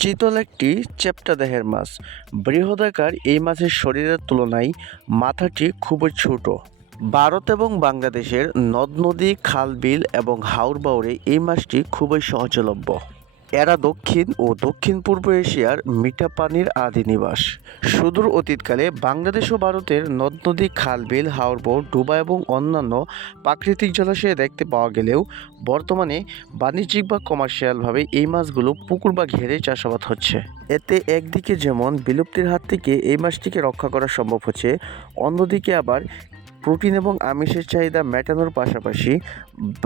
চিতল একটি চ্যাপ্টা দেহের মাছ। বৃহদাকার এই মাছের শরীরের তুলনায় মাথাটি খুবই ছোট। ভারত এবং বাংলাদেশের নদ, নদী, খাল, বিল এবং হাওর বাউরে এই মাছটি খুবই সহজলভ্য। এরা দক্ষিণ ও দক্ষিণ পূর্ব এশিয়ার মিঠা পানির আদি নিবাস। সুদূর অতীতকালে বাংলাদেশ ও ভারতের নদ নদী, খাল, বিল হাওড় ডুবা এবং অন্যান্য প্রাকৃতিক জলাশয়ে দেখতে পাওয়া গেলেও বর্তমানে বাণিজ্যিক বা কমার্শিয়ালভাবে এই মাছগুলো পুকুর বা ঘেরে চাষাবাদ হচ্ছে। এতে একদিকে যেমন বিলুপ্তির হাত থেকে এই মাছটিকে রক্ষা করা সম্ভব হচ্ছে, অন্যদিকে আবার প্রোটিন এবং আমিষের চাহিদা মেটানোর পাশাপাশি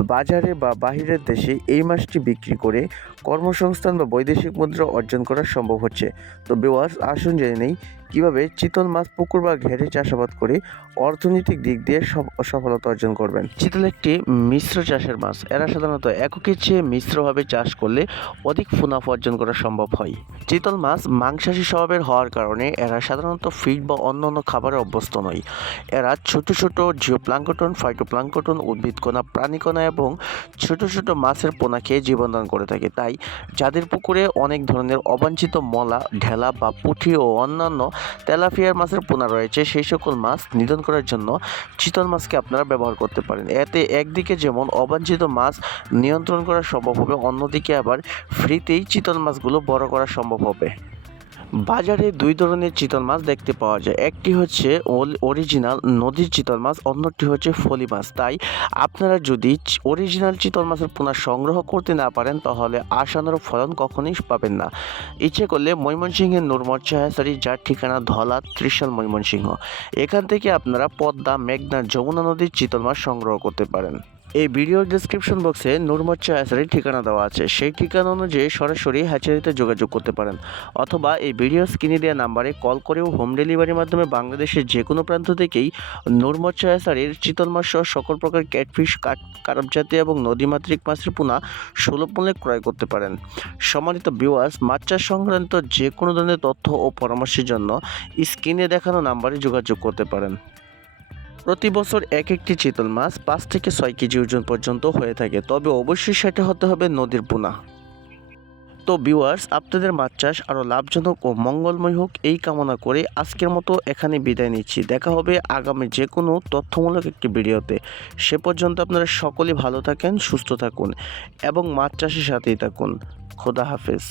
বাজারে বা বাহিরের দেশে এই মাছটি বিক্রি করে কর্মসংস্থান বা বৈদেশিক মুদ্রা অর্জন করা সম্ভব হচ্ছে। তো বেওয়ার্স আসুন জেনে নেই কীভাবে চিতল মাছ, পুকুর বা ঘেরে চাষাবাদ করে অর্থনৈতিক দিক দিয়ে সফ- সফলতা অর্জন করবেন? চিতল একটি মিশ্র চাষের মাছ। এরা সাধারণত এককের চেয়ে মিশ্রভাবে চাষ করলে অধিক মুনাফা অর্জন করা সম্ভব হয়। চিতল মাছ মাংসাশী স্বভাবের হওয়ার কারণে এরা সাধারণত ফিড বা অন্যান্য খাবারে অভ্যস্ত নয়। এরা ছোট ছোট জিওপ্লাঙ্কটন, ফাইটোপ্লাঙ্কটন, উদ্ভিদকণা, প্রাণীকণা এবং ছোট ছোট মাছের পোনা খেয়ে জীবনদান করে থাকে। তাই যাদের পুকুরে অনেক ধরনের অবাঞ্ছিত মলা, ঢেলা বা পুঁটি ও অন্যান্য তেলাপিয়ার মাছের পোনা রয়েছে, সেই সকল মাছ নিধন করার জন্য চিতল মাছকে আপনারা ব্যবহার করতে পারেন। এতে একদিকে যেমন অবাঞ্ছিত মাছ নিয়ন্ত্রণ করা সম্ভব হবে, অন্যদিকে আবার ফ্রিতেই চিতল মাছগুলো বড় করা সম্ভব হবে। বাজারে দুই ধরনের চিতল মাছ দেখতে পাওয়া যায়। একটি হচ্ছে অরিজিনাল নদীর চিতল মাছ, অন্যটি হচ্ছে ফলি মাছ। তাই আপনারা যদি অরিজিনাল চিতল মাছের পোনা সংগ্রহ করতে না পারেন, তাহলে আশানুরূপ ফলন কখনোই পাবেন না। ইচ্ছে করলে ময়মনসিংহের নুরমর্চা হ্যাসারি যার ঠিকানা ধলা ত্রিশাল ময়মনসিংহ। এখান থেকে আপনারা পদ্মা, মেঘনা, যমুনা নদীর চিতল মাছ সংগ্রহ করতে পারেন। এই ভিডিওর ডিসক্রিপশন বক্সে নুরমচ্চা হ্যাচারির ঠিকানা দেওয়া আছে। সেই ঠিকানা অনুযায়ী সরাসরি হ্যাচারিতে যোগাযোগ করতে পারেন। অথবা এই ভিডিও স্ক্রিনে দেওয়া নাম্বারে কল করেও হোম ডেলিভারির মাধ্যমে বাংলাদেশের যে কোনো প্রান্ত থেকেই নুরমচ্চা হ্যাচারির চিতল মাছ সহ সকল প্রকার ক্যাটফিশ কাট কারপ জাতীয় এবং নদীমাতৃক মাছের পোনা সুলভ মূল্যে ক্রয় করতে পারেন। সম্মানিত ভিউয়ার্স মাছ চাষ সংক্রান্ত যে কোনো ধরনের তথ্য ও পরামর্শের জন্য স্ক্রিনে দেখানো নাম্বারে যোগাযোগ করতে পারেন। প্রতি বছর এক একটি চিতল মাছ পাঁচ থেকে ছয় কেজি ওজন পর্যন্ত হয়ে থাকে, তবে অবশ্যই সেটা হতে হবে নদীর পোনা তো ভিউয়ার্স আপনাদের মাছ চাষ আরও লাভজনক ও মঙ্গলময় হোক, এই কামনা করে আজকের মতো এখানে বিদায় নিচ্ছি। দেখা হবে আগামী যে কোনো তথ্যমূলক একটি ভিডিওতে। সে পর্যন্ত আপনারা সকলে ভালো থাকেন, সুস্থ থাকুন এবং মাছ চাষের সাথেই থাকুন। খোদা হাফেজ।